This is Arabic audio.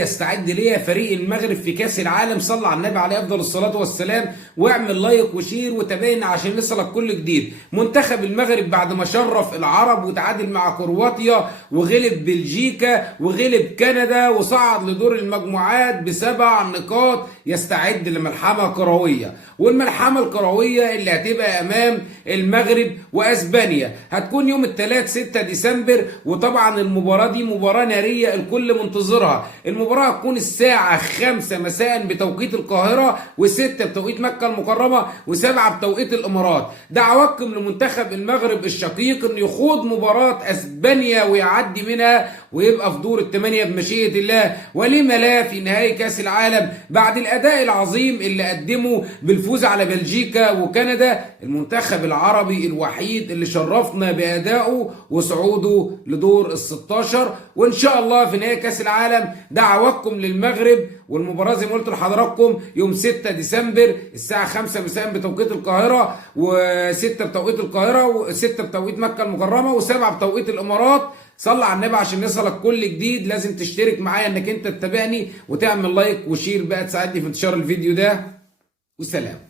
يستعد ليها فريق المغرب في كاس العالم. صلى على النبي عليه افضل الصلاه والسلام، واعمل لايك وشير وتابعنا عشان نصلك كل جديد. منتخب المغرب بعد ما شرف العرب وتعادل مع كرواتيا وغلب بلجيكا وغلب كندا وصعد لدور المجموعات ب7 نقاط، يستعد لملحمه كرويه، والملحمه الكرويه اللي هتبقى امام المغرب واسبانيا هتكون يوم الثلاث 6 ديسمبر. وطبعا المباراه دي مباراه ناريه الكل منتظرها. المباراه هتكون الساعه 5 مساء بتوقيت القاهره، و6 بتوقيت مكه المكرمه، و7 بتوقيت الامارات. دعواتكم لمنتخب المغرب الشقيق انه يخوض مباراه اسبانيا ويعدي منها ويبقى في دور الثمانيه بمشيئه الله، ولما لا في نهائي كاس العالم بعد الاداء العظيم اللي قدمه بالفوز على بلجيكا وكندا. المنتخب العربي الوحيد اللي شرفنا بادائه وصعوده لدور ال16، وان شاء الله في نهائي كاس العالم دعواتكم للمغرب. والمباراه زي ما قلت لحضراتكم يوم 6 ديسمبر الساعه 5 مساء بتوقيت القاهره، و6 بتوقيت القاهره، و6 بتوقيت مكه المكرمه، و7 بتوقيت الامارات. صلى على النبي عشان يصلك كل جديد. لازم تشترك معايا انك انت تتابعني وتعمل لايك وشير بقى تساعدني في انتشار الفيديو ده. والسلام.